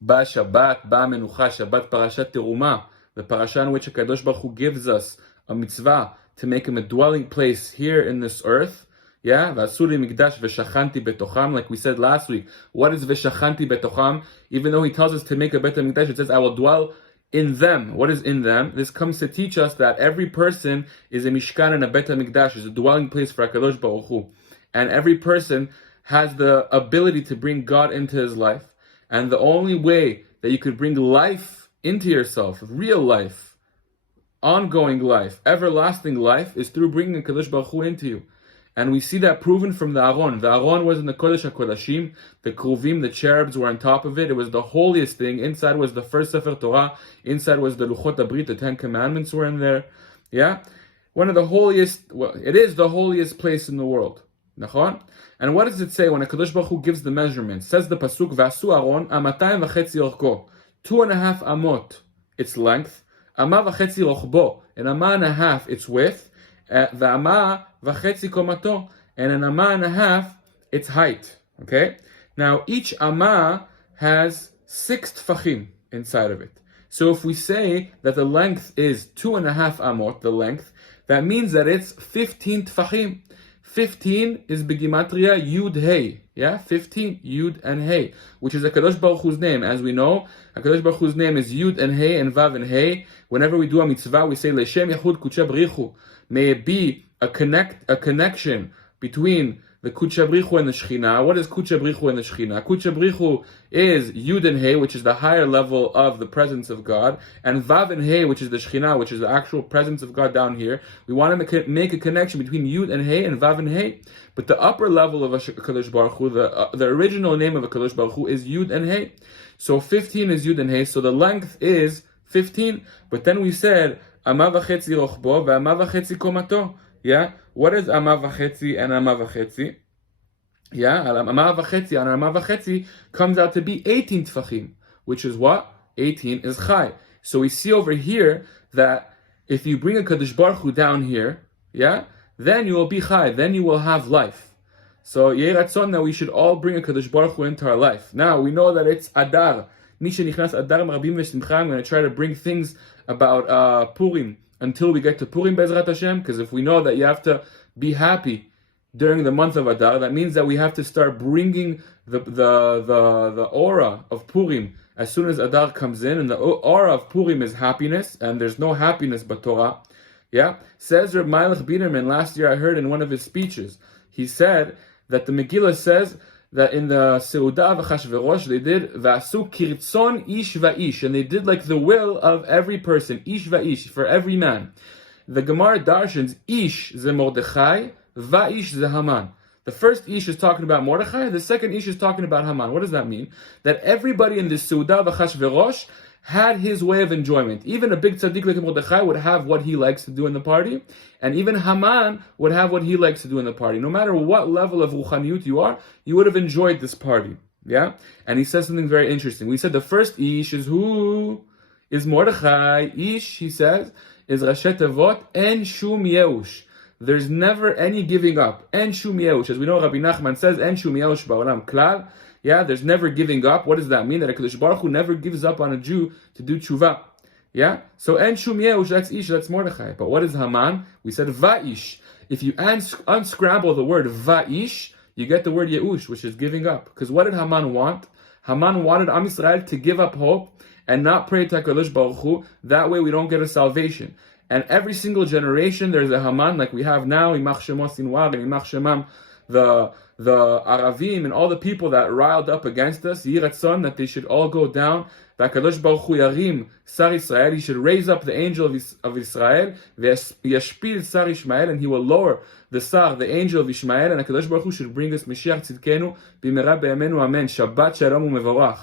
Ba Shabbat, Ba Menucha, Shabbat Parashat Teruma, the parasha in which Kadosh Baruch Hu gives us a mitzvah to make him a dwelling place here in this earth. Yeah, Vasuri Mikdash Veshachanti Betocham, like we said last week. What is Veshachanti Betocham? Even though he tells us to make a Bet HaMikdash, it says, I will dwell in them. What is in them? This comes to teach us that every person is a Mishkan and a Bet HaMikdash, is a dwelling place for HaKadosh Baruch Hu. And every person has the ability to bring God into his life. And the only way that you could bring life into yourself, real life, ongoing life, everlasting life, is through bringing HaKadosh Baruch Hu into you. And we see that proven from the Aron. The Aron was in the Kodesh HaKodashim. The Kruvim, the cherubs, were on top of it. It was the holiest thing. Inside was the first Sefer Torah. Inside was the Luchot HaBrit. The 10 Commandments were in there. Yeah? One of the holiest, well, it is the holiest place in the world. Nachon? And what does it say when HaKadosh Baruch Hu gives the measurement? Says the Pasuk, V'asu Aron, amatayim v'chetzi orko. 2.5 amot, its length. Ama v'chetzi rochbo. An ama and a half, its width. V'ama v'chetzi komato, and an ama and a half, its height. Okay? Now, each ama has 6 tfachim inside of it. So if we say that the length is 2.5 amot, the length, that means that it's 15 tfachim. 15 is begimatria Yud Hey. Yeah? 15, Yud and Hey, which is HaKadosh Baruch Hu's name. As we know, HaKadosh Baruch Hu's name is Yud and Hey and Vav and Hey. Whenever we do a mitzvah, we say, Leshem Yachud Kudsha Brichu. May it be a connection between the Kudsha Brichu and the Shechina. What is Kudsha Brichu and the Shechina? Kudsha Brichu is Yud and Hey, which is the higher level of the presence of God, and Vav and Hey, which is the Shechina, which is the actual presence of God down here. We want to make a connection between Yud and Hey and Vav and Hey. But the upper level of HaKadosh Baruch Hu, the original name of HaKadosh Baruch Hu is Yud and Hey. So 15 is Yud and Hey, so the length is 15. But then we said, Ama v'chetzi rochbo ve'ama v'chetzi komato. Yeah? What is Ama v'chetzi and Ama v'chetzi? Yeah? Ama v'chetzi and Ama v'chetzi comes out to be 18 tfachim. Which is what? 18 is chai. So we see over here that if you bring a Kadosh Baruch Hu down here, yeah? Then you will be chai. Then you will have life. So yeh ratzon that we should all bring a Kadosh Baruch Hu into our life. Now we know that it's Adar. Misha nichnas Adar marabim v'simcha. I'm going to try to bring things about Purim until we get to Purim Bezrat Hashem, because if we know that you have to be happy during the month of Adar, that means that we have to start bringing the aura of Purim as soon as Adar comes in, and the aura of Purim is happiness, and there's no happiness but Torah. Yeah? Says Reb Meilech Biderman, last year I heard in one of his speeches, he said that the Megillah says that in the Seudah of Achashverosh they did V'asu kirtzon ish va'ish, and they did like the will of every person, ish va'ish, for every man. The Gemara darshans ish ze Mordechai, va'ish ze Haman. The first ish is talking about Mordechai, the second ish is talking about Haman. What does that mean? That everybody in the Seudah of Achashverosh had his way of enjoyment. Even a big tzaddik like Mordechai would have what he likes to do in the party, and even Haman would have what he likes to do in the party. No matter what level of ruchaniyut you are, you would have enjoyed this party. Yeah? And he says something very interesting. We said the first ish is who? Is Mordechai. Ish, he says, is Rashet Avot en shum yeush. There's never any giving up. En shum yeush. As we know, Rabbi Nachman says, en shum yeush ba'olam klal. Yeah, there's never giving up. What does that mean? That HaKadosh Baruch Hu never gives up on a Jew to do tshuva. Yeah? So, en shum yeush, that's ish, that's Mordechai. But what is Haman? We said va'ish. If you unscramble the word va'ish, you get the word yeush, which is giving up. Because what did Haman want? Haman wanted Am Yisrael to give up hope and not pray to HaKadosh Baruch Hu. That way we don't get a salvation. And every single generation, there's a Haman like we have now, Imach Shemo Sinwar and Imach Shemam, the Aravim and all the people that riled up against us, Yeh Ratzon, that they should all go down. HaKadosh Baruch Hu Yarim Sar Yisrael, he should raise up the angel of Israel, Yashpil Sar Ishmael, and he will lower the Sar, the angel of Ishmael, and HaKadosh Baruch Hu should bring us Mashiach Tzidkenu, B'mera B'yamenu Amen. Shabbat Shalom U'Mevorach.